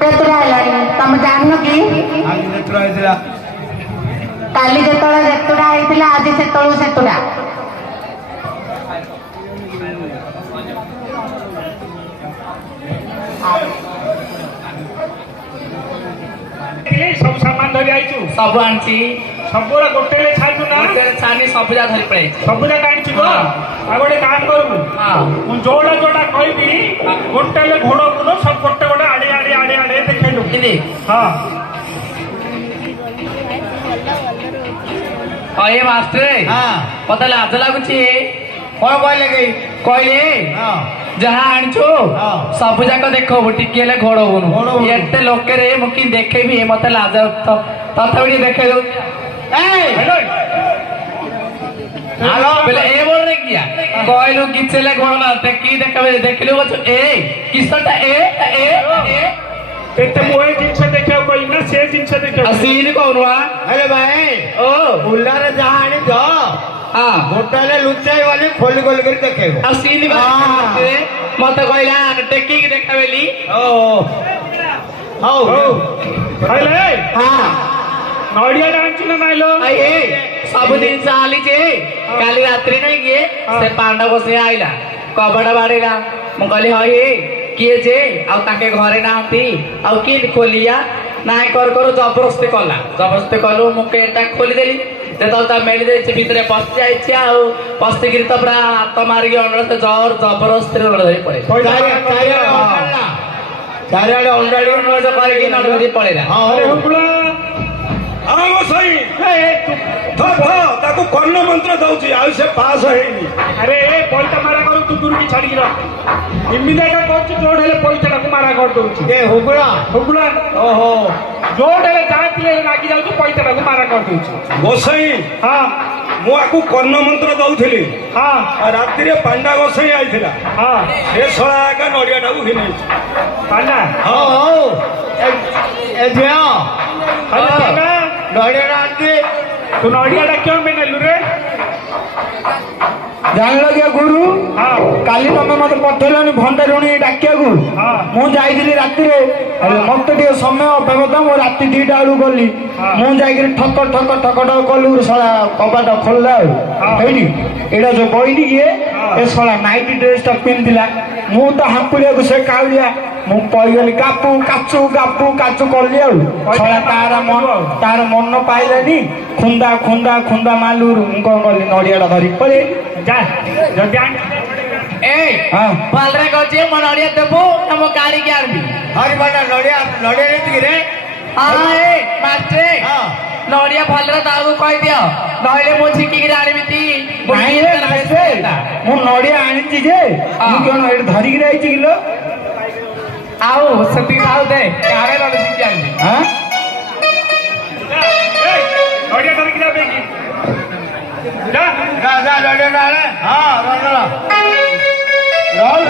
କେତେଟା ହେଲାଣି ତମେ ଜାଣିନ କି? କାଲି ଯେତେବେଳେ ଯେତେଟା ହେଇଥିଲା ଆଜି ସେତେବେଳକୁ ସେତେଟା। सब सामान धरी आइछु सब आनची सबरा गोटेले छाडु ना गोटेले छानी सबजा धरि पळै सबजा काढछि तो आ गोटे काम करू हां मु जोडा जोडा कहबी गोटेले घोडो घोडो सब गोटे गोटे आडे आडे आडे आडे देखेलु किदे हां ए मास्टर हां पता लाज लागुछि कोन कहले गई कहले हां जहा आनछु सब जाक देखो टिकेले घोडो बनु एते लोके रे मुकी देखेबी मते लाज तथापि देखे दो ए हेलो पहले ए बोल रे किया कहलु किछले घोडो ना ते की देखबे देखलु ए किसटा ए एते मोए जिंस देखियो कोई ना से जिंस देखियो असीन कोनवा अरे भाई ओ बुल्लारे जहा आनी जो हां गोटाले लुचाई वाली खोली खोली कर देखेबो असीन बाते मते कहला टेकी देखाबेली ओ हो हेले हां नडिया डांचु ना नाइलो ए सब दिन चाली जे काली रात्रि नहीं गे से पांडा बसे आइला कबड़ा बाड़ेला मु कहली हई किए जे आ ताके घरे नांती आ की खोलिया नाय कर जबरदस्ती कलु मु केटा खोली देली जेतल ता मेली दे भितरे पस जाई छी आ पस्ती गिरी त पूरा तमारी अंडर से जोर जबरदस्ती लड़े पड़े चारियाडे अंडाडी नज करके नडरी पड़ेला अरे हुकुला आगो सही ताको कर्ण मंत्र दउची आ से पास हेनी अरे पैसा मारा करू तू दूर की छाड़ी रह इमिडिएट कोच जोड़ हेले पैसा को मारा कर दउची ए हुकुला हुकुला ओहो जोड़ हेले जातिले लागी जाउ तू पैसा को मारा कर दउची गोसाई हां मु आकु कर्ण मंत्र दउथिली हां रात्रि रे पांडा गोसाई आइथिला हां ए सोळा का नडिया टाकू घिनै पांडा हो हो ए जिया अरे पांडा नडिया राती तू नडिया डा क्यों मेनलु रे ଜାଣିଲ କି ଗୁରୁ हां କାଲି ତମେ ମତେ ପଠେଇଲନି ଭଣ୍ଡାରୁଣୀ ଡାକିବାକୁ ହଁ। ମୁଁ ଯାଇଥିଲି ରାତିରେ ମତେ ଟିକେ ସମୟ ଅଭାବ ତ ମୁଁ ରାତି 2ଟା ବେଳକୁ ଗଲି ମୁଁ ଯାଇକିରି ଠକ ଠକ ଠକ ଠକ କଲୁ ଶଳା କବାଟ ଖୋଲିଲା ଆଉ ହେଇନି ଏଇଟା ଯୋଉ ବଇନି କିଏ ଏ ଶଳା ନାଇଟି ଡ୍ରେସଟା ପିନ୍ଧିଥିଲା ମୁଁ ତ ହାଙ୍କୁଳିବାକୁ ସେ କାଉଳିଆ ମୁଁ କହିଗଲି କାପୁ କାଚୁ କଲି ଆଉ ଶଳା ତାର ମନ ପାଇଲାନି ଖୁନ୍ଦା ଖୁନ୍ଦା ଖୁନ୍ଦା ମାଲୁରୁ ମୁଁ କଣ କଲି ନଡ଼ିଆଟା ଧରି ପଳେଇ जा जल्दी आन ए हाँ पालरे कहछे म नडिया देबो ना म गाड़ी के आरबी हरि बाटा नडिया नडिया रे रे हां ए मास्टर हां नडिया भलरे ताऊ कहि दियो नहिले मो छिकी के आरबी ती ନାଇଁ ରେ ମାସେ ମୁଁ ନଡ଼ିଆ ଆଣିଛି ଯେ ମୁଁ କଣ ଏଠି ଧରିକି ରହିଛି କିଲୋ आओ सती खाओ दे कारे रे छिकी आरबी हां ए नडिया धर के जाबेगी जा जा नडिया रे हां रोल